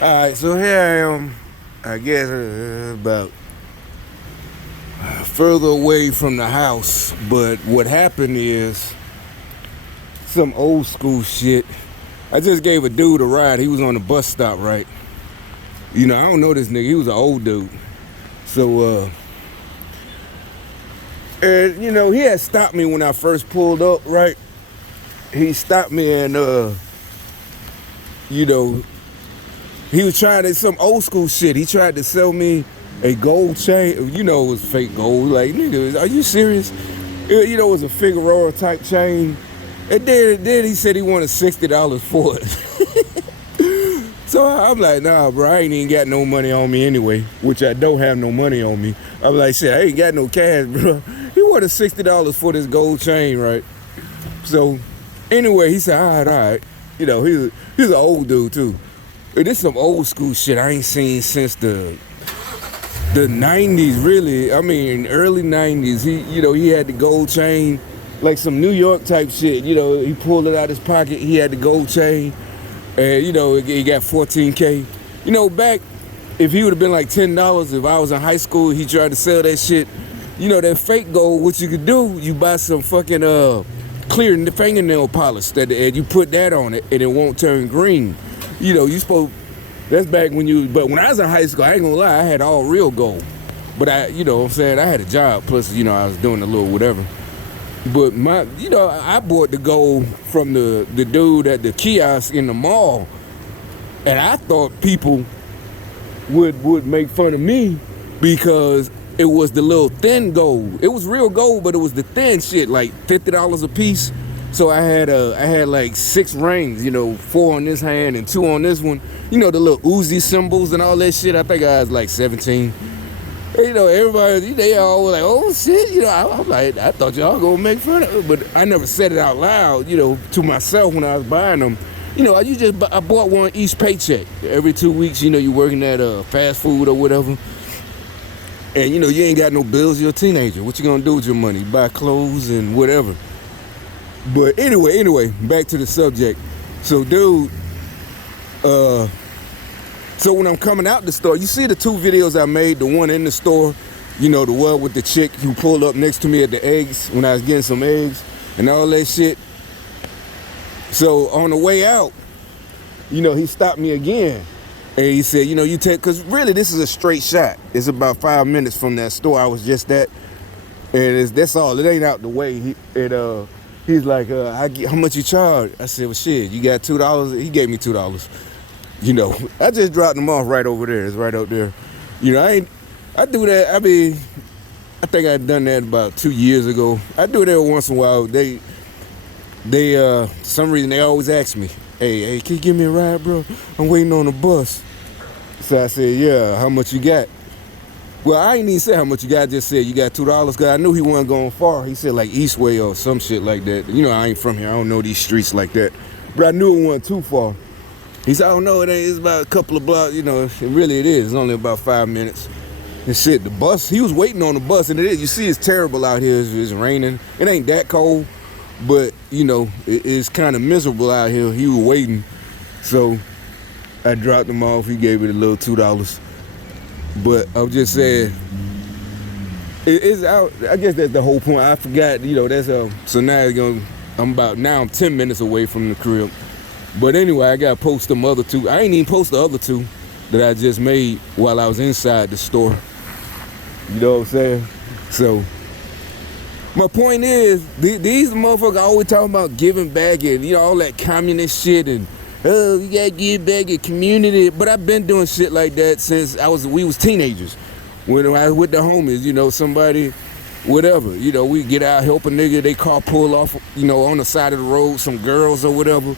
Alright, so here I am, I guess about further away from the house, but what happened is some old school shit. I just gave a dude a ride. He was on the bus stop, right? I don't know this nigga. He was an old dude. So, and he had stopped me when I first pulled up, right? He stopped me and, he was trying to, some old school shit. He tried to sell me a gold chain. It was fake gold. Like, nigga, are you serious? It was a Figueroa type chain. And then he said he wanted $60 for it. So I'm like, nah, bro, I ain't even got no money on me anyway, which I don't have no money on me. I'm like, shit, I ain't got no cash, bro. He wanted $60 for this gold chain, right? So anyway, he said, all right. He's an old dude, too. This is some old school shit I ain't seen since the 90s, really. I mean, early 90s. He had the gold chain, like some New York type shit. He pulled it out his pocket. He had the gold chain, and he got $14K. Back, if he would have been like $10, if I was in high school, he tried to sell that shit. That fake gold. What you could do, you buy some fucking clear fingernail polish and you put that on it, and it won't turn green. You supposed. That's back but when I was in high school, I ain't gonna lie, I had all real gold. But I had a job, plus, I was doing a little whatever. But I bought the gold from the dude at the kiosk in the mall. And I thought people would make fun of me because it was the little thin gold. It was real gold, but it was the thin shit, like $50 a piece. So I had like 6 rings, 4 on this hand and 2 on this one. The little Uzi symbols and all that shit. I think I was like 17. And, everybody, they all were like, oh shit, I'm like, I thought y'all gonna make fun of it. But I never said it out loud, to myself when I was buying them. I bought one each paycheck. Every 2 weeks, you working at fast food or whatever. And, you ain't got no bills, you're a teenager. What you gonna do with your money? Buy clothes and whatever. But anyway, back to the subject. So, dude, so when I'm coming out the store, you see the 2 videos I made, the one in the store, the one with the chick who pulled up next to me at the eggs when I was getting some eggs and all that shit. So on the way out, he stopped me again. And he said, you take, because really this is a straight shot. It's about 5 minutes from that store I was just at. And that's all. It ain't out the way. He's like, how much you charge? I said, well, shit, you got $2? He gave me $2. I just dropped them off right over there. It's right out there. I do that. I mean, I think I'd done that about 2 years ago. I do that once in a while. They for some reason, they always ask me, hey, can you give me a ride, bro? I'm waiting on the bus. So I said, yeah, how much you got? Well, I ain't even say how much you got. I just said you got $2 because I knew he wasn't going far. He said like Eastway or some shit like that. I ain't from here. I don't know these streets like that. But I knew it wasn't too far. He said, oh no, it ain't. It's about a couple of blocks. And really it is. It's only about 5 minutes. And shit, the bus, he was waiting on the bus. And it is. You see, it's terrible out here. It's raining. It ain't that cold. But, it's kind of miserable out here. He was waiting. So I dropped him off. He gave me a little $2. But I'm just saying, it's out. I guess that's the whole point. I forgot, that's so now I'm 10 minutes away from the crib. But anyway, I gotta post them other 2. I ain't even post the other 2 that I just made while I was inside the store. You know what I'm saying? So my point is, these motherfuckers always talking about giving back and all that communist shit and you gotta give back in community. But I've been doing shit like that since we was teenagers. When I was with the homies, somebody, whatever. We get out, help a nigga, they car pull off, on the side of the road, some girls or whatever.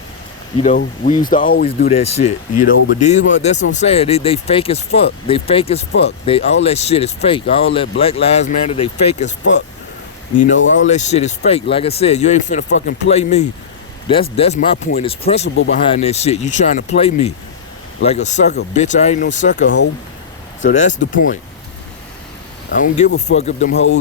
We used to always do that shit, But that's what I'm saying. They fake as fuck. They fake as fuck. All that shit is fake. All that Black Lives Matter, they fake as fuck. All that shit is fake. Like I said, you ain't finna fucking play me. That's my point. It's principle behind that shit. You trying to play me like a sucker. Bitch, I ain't no sucker, hoe. So that's the point. I don't give a fuck if them hoes